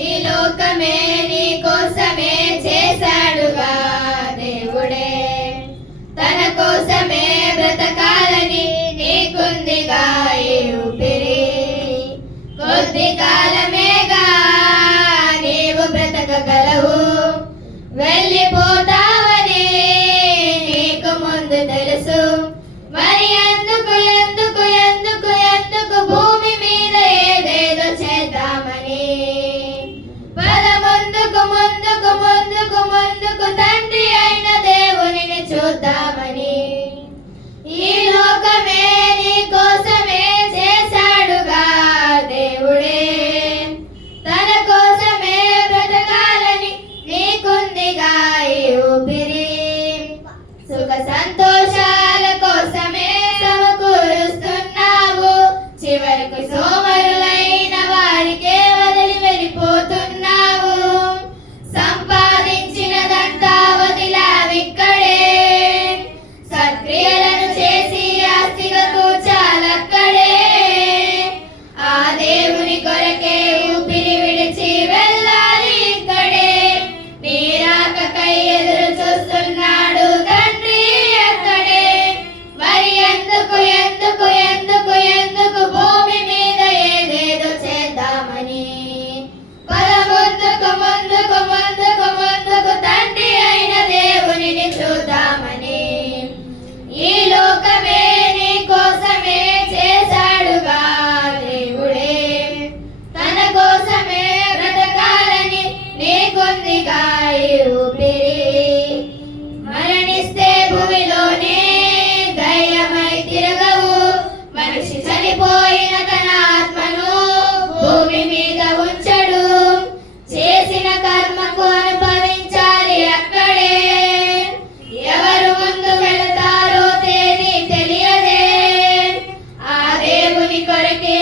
ఈ లోకమే నీ కోసమే చేశాడుగా దేవుడే, తన కోసమే బ్రతకాలని నీకుందిగా ఈ ఊపిరి. కొద్ది కాలమేగా నీవు బ్రతకగలవు, వెళ్ళిపోతావని నీకు ముందు తెలుసు. మరి ఎందుకు ఎందుకు ఎందుకు ఎందుకు భూమి మీద ఏదేదో చేద్దామని. పద ముందుకు ముందుకు ముందుకు ముందుకు తండ్రి అయిన దేవునిని చూద్దామని. ఈ లోకమే నీ కోసమే చేశాడుగా దేవుడే, తన కోసమే బ్రతకాలని నీకుందిగా ఈ ఊపిరి. సుఖ సంతోషాల కోసమే సమకూరుస్తున్నావు, చివరికి సోమరులైన వారికే వదిలి వెళ్ళిపోతున్నావు. సంపాదించినదంతా వదిలావిక్కడే, సత్క్రియలను చేసి ఆస్తిగా కూర్చాలక్కడే. ఆ దేవుని కొరకే ఊపిరి విడిచి వెళ్ళాలి ఇక్కడే. నీరాకకై ఎదురు చూస్తున్నాడు తండ్రి అక్కడే. మరి ఎందుకు ఎందుకు ఎందుకు ఎందుకు భూమి మీద ఏదేదో చేద్దామని. పద ముందుకు ముందుకు ముందుకు ముందుకు తండ్రి అయిన దేవునిని చూద్దామని. ఈ లోకమే నీ కోసమే చేశాడుగా దేవుడే, తన కోసమే బ్రతకాలని నీకుందిగా ఈ ఊపిరి. మరణిస్తే భూమిలోనే ధైర్యమై తిరగవు, మనిషి చనిపోయిన తన ఆత్మను భూమి మీద ఉంచడు. చేసిన కర్మకు అనుభవించాలి అక్కడే. ఎవరు ముందు వెళతారో తేదీ తెలియదే, ఆ దేవుని కొరకే